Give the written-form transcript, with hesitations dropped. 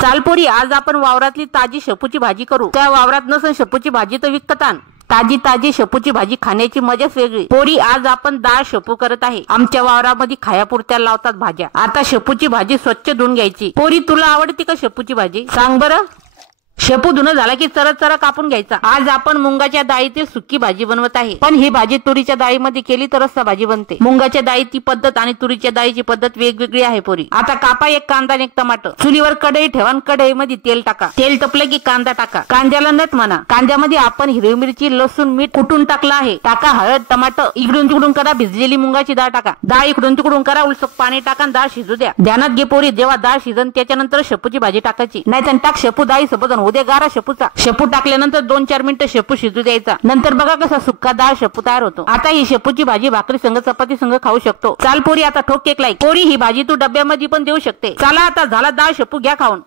चाल पोरी, आज आपण वावरातली ताजी शेपूची भाजी करू। त्या वावरात नसन शेपूची भाजी तर विकत आण। ताजी ताजी शेपूची भाजी खाण्याची मजाच वेगळी। पोरी, आज आपण डाळ शेपू करत आहे। आमच्या वावरामध्ये खायापुरत्या लावतात भाज्या। आता शेपूची भाजी स्वच्छ धुवून घ्यायची। पोरी, तुला आवडते का शेपूची भाजी? सांग बरं। शेपू धुणं झाला की चरा कापून घ्यायचा। आज आपण मुंगाच्या डाळीची सुकी भाजी बनवत आहे, पण ही भाजी तुरीच्या डाळीमध्ये केली तर रस्सा भाजी बनते। मुंगाच्या डाळीची पद्धत आणि तुरीच्या डाळीची पद्धत वेगवेगळी आहे पोरी। आता कापा एक कांदा आणि एक टमाटर। चुलीवर कढई ठेवा, कढईमध्ये तेल टाका। तेल तपलं की कांदा टाका। कांद्याला नट म्हणा। कांद्यामध्ये आपण हिरवी मिरची, लसूण, मीठ कुटून टाकलं आहे। टाका हळद, टमाटर। इकडून तिकडून करा, भिजलेली मुंगाची डाळ टाका। डाळ इकडून तिकडून करा, उलसक पाणी टाका, डाळ शिजू द्या। ध्यानात घे पोरी, जेव्हा डाळ शिजन त्याच्यानंतर शेपूची भाजी टाकायची, नाहीतर टाक शेपू डाळी सोबत उद्या गारा शेपूचा। शेपू टाकल्यानंतर 2-4 मिनिटं शेपू शिजू द्यायचा। नंतर बघा कसा सुक्का डाळ शेपू तयार होतो। आता ही शेपूची भाजी भाकरी संग, चपाती संग खाऊ शकतो। चाल पोरी, आता ठोक केक लाईक। पोरी, ही भाजी तू डब्यामध्ये पण देऊ शकते। चला, आता झाला डाळ शेपू, घ्या खाऊन।